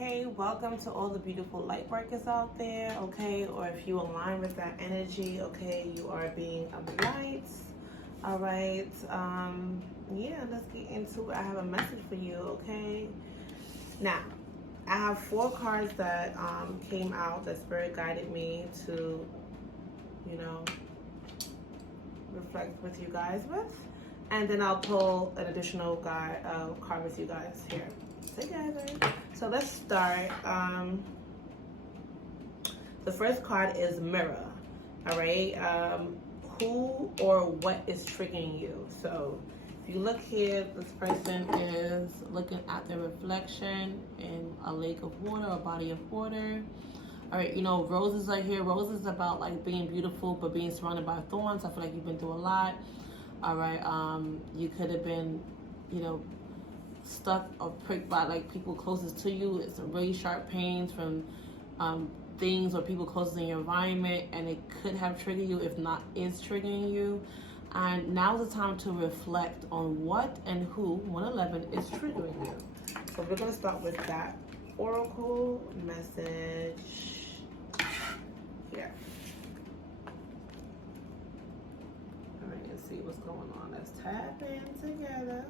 Okay, welcome to all the beautiful light workers out there, okay? Or if you align with that energy, okay, you are being of light. All right, yeah, let's get into it. I have a message for you, okay? Now, I have 4 cards that came out that Spirit guided me to, reflect with you guys with. And then I'll pull an additional card with you guys here together. So let's start. The first card is Mirror. All right. Who or what is triggering you? So if you look here, this person is looking at their reflection in a lake of water, a body of water. All right, roses are here. Roses is about like being beautiful, but being surrounded by thorns. I feel like you've been through a lot. All right, you could have been, stuck or pricked by like people closest to you. It's some really sharp pains from things or people closest in your environment, and it could have triggered you, if not is triggering you. And now's the time to reflect on what and who 111 is triggering you. So we're gonna start with that oracle message here. All right, let's see what's going on. Let's tap in together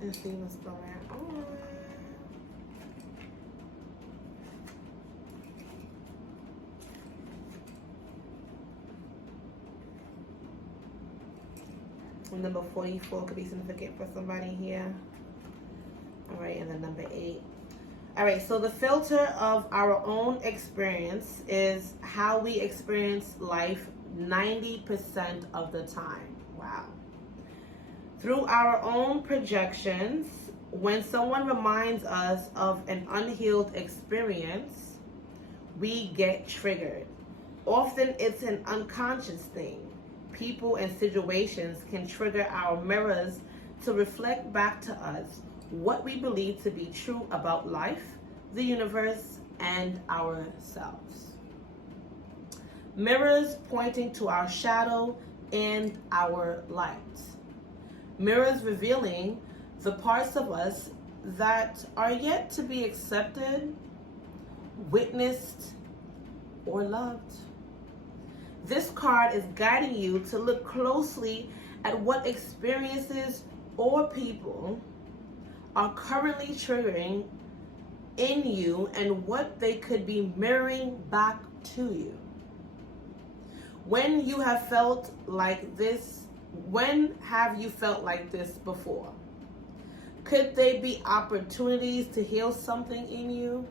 and see what's going on. Number 44 could be significant for somebody here. All right, and then number 8. All right, so the filter of our own experience is how we experience life 90% of the time. Wow. Through our own projections, when someone reminds us of an unhealed experience, we get triggered. Often it's an unconscious thing. People and situations can trigger our mirrors to reflect back to us what we believe to be true about life, the universe, and ourselves. Mirrors pointing to our shadow and our light. Mirrors revealing the parts of us that are yet to be accepted, witnessed, or loved. This card is guiding you to look closely at what experiences or people are currently triggering in you and what they could be mirroring back to you. When you have felt like this, when have you felt like this before? Could they be opportunities to heal something in you?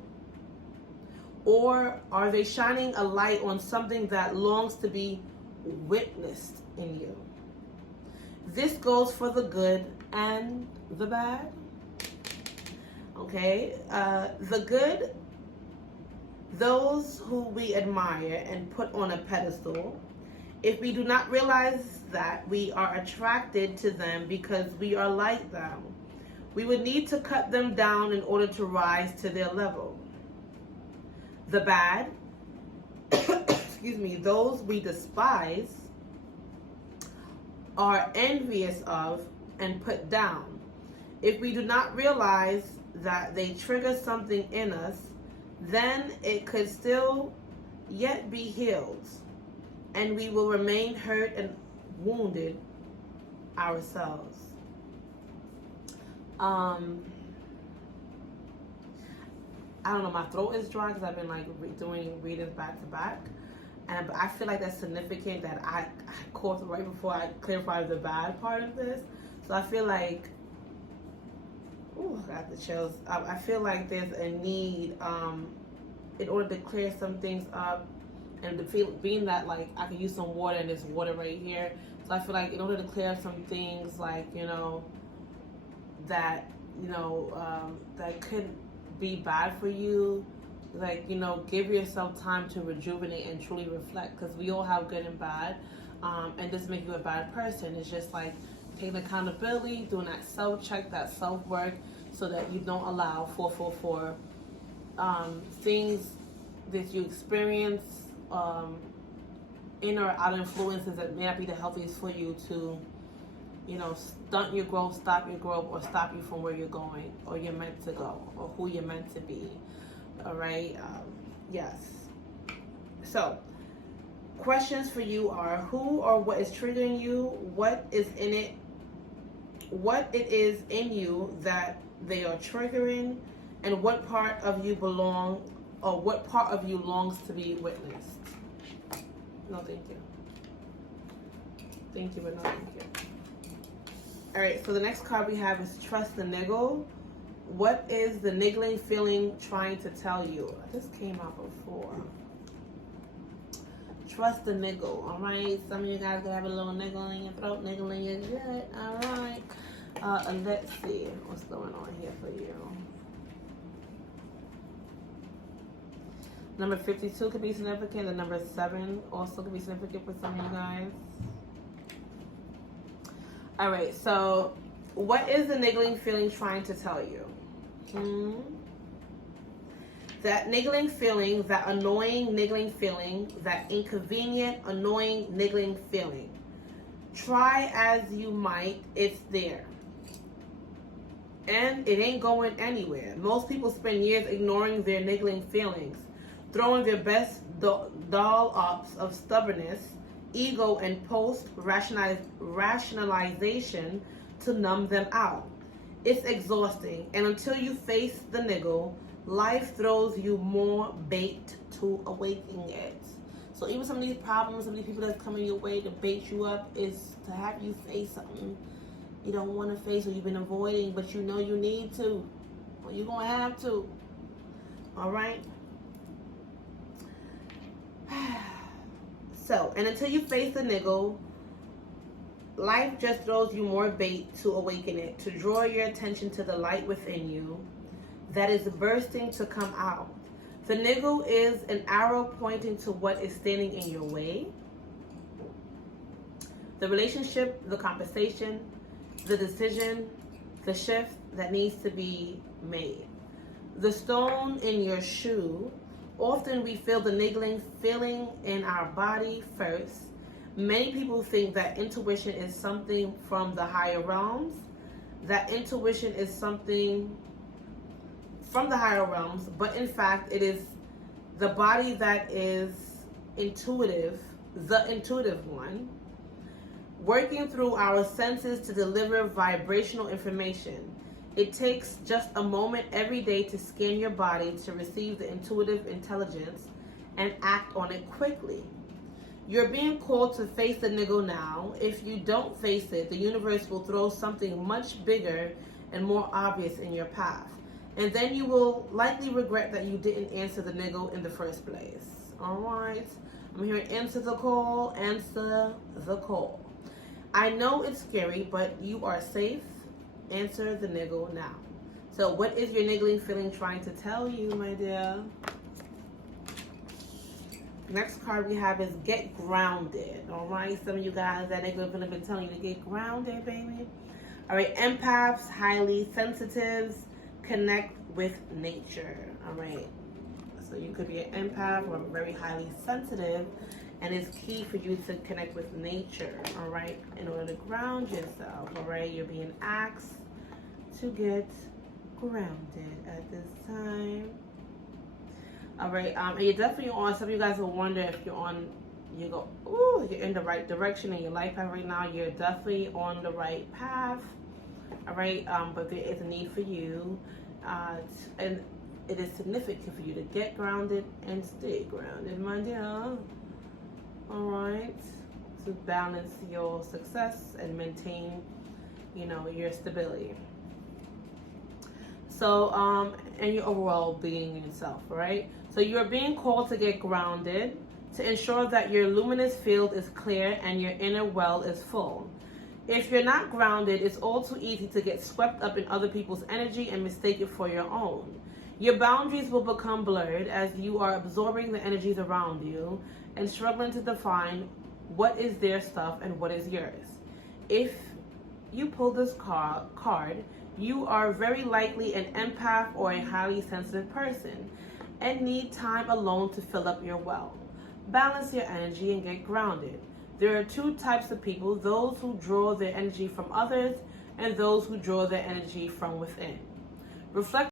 Or are they shining a light on something that longs to be witnessed in you? This goes for the good and the bad. Okay, the good, those who we admire and put on a pedestal. If we do not realize that we are attracted to them because we are like them, we would need to cut them down in order to rise to their level. The bad, excuse me, those we despise, are envious of, and put down. If we do not realize that they trigger something in us, then it could still yet be healed, and we will remain hurt and wounded ourselves. I don't know, my throat is dry because I've been like doing readings back to back. And I feel like that's significant that I caught right before I clarified the bad part of this. So I feel like, ooh, I got the chills. I feel like there's a need in order to clear some things up, and being that like I can use some water, and there's water right here. So I feel like in order to clear up some things like, that could be bad for you, like, give yourself time to rejuvenate and truly reflect, because we all have good and bad, and doesn't make you a bad person. It's just like taking accountability, doing that self-check, that self-work, so that you don't allow things that you experience, in or out influences that may not be the healthiest for you to stunt your growth, stop your growth, or stop you from where you're going or you're meant to go or who you're meant to be. All right. Yes. So questions for you are: who or what is triggering you? What is in it? What it is in you that they are triggering, and what part of you what part of you longs to be witnessed? No, thank you. Thank you, but no, thank you. All right, so the next card we have is Trust the Niggle. What is the niggling feeling trying to tell you? This came out before. Trust the niggle, all right? Some of you guys gonna have a little niggle in your throat, niggle in your gut, all right? And let's see what's going on here for you. Number 52 could be significant. The number 7 also could be significant for some of you guys. All right, so what is the niggling feeling trying to tell you? That niggling feeling, that annoying niggling feeling, that inconvenient, annoying niggling feeling. Try as you might, it's there. And it ain't going anywhere. Most people spend years ignoring their niggling feelings, throwing their best doll-ups of stubbornness, ego, and post-rationalization to numb them out. It's exhausting, and until you face the niggle, life throws you more bait to awaken it. So even some of these problems, some of these people that's coming your way to bait you up is to have you face something you don't want to face or you've been avoiding, but you know you need to, or you're going to have to. All right? So, and until you face the niggle, life just throws you more bait to awaken it, to draw your attention to the light within you that is bursting to come out. The niggle is an arrow pointing to what is standing in your way. The relationship, the conversation, the decision, the shift that needs to be made. The stone in your shoe. Often we feel the niggling feeling in our body first. Many people think that intuition is something from the higher realms. That intuition is something from the higher realms, but in fact it is the body that is intuitive, the intuitive one, working through our senses to deliver vibrational information. It takes just a moment every day to scan your body to receive the intuitive intelligence and act on it quickly. You're being called to face the niggle now. If you don't face it, the universe will throw something much bigger and more obvious in your path. And then you will likely regret that you didn't answer the niggle in the first place. All right. I'm here to answer the call. Answer the call. I know it's scary, but you are safe. Answer the niggle now. So what is your niggling feeling trying to tell you, my dear? Next card we have is get grounded. All right. Some of you guys, that niggling feeling been telling you to get grounded, baby. All right. Empaths, highly sensitives, connect with nature. All right, so you could be an empath or very highly sensitive, and it's key for you to connect with nature. All right, in order to ground yourself. All right, you're being asked to get grounded at this time. All right, and you're definitely on. Some of you guys will wonder if you're on. You're in the right direction in your life path right now. You're definitely on the right path. All right, but there is a need for you, and it is significant for you to get grounded and stay grounded, my dear. All right, to balance your success and maintain, your stability. So, and your overall being in yourself, all right? So you are being called to get grounded, to ensure that your luminous field is clear and your inner well is full. If you're not grounded, it's all too easy to get swept up in other people's energy and mistake it for your own. Your boundaries will become blurred as you are absorbing the energies around you and struggling to define what is their stuff and what is yours. If you pull this card, you are very likely an empath or a highly sensitive person and need time alone to fill up your well. Balance your energy and get grounded. There are two types of people: those who draw their energy from others and those who draw their energy from within. Reflect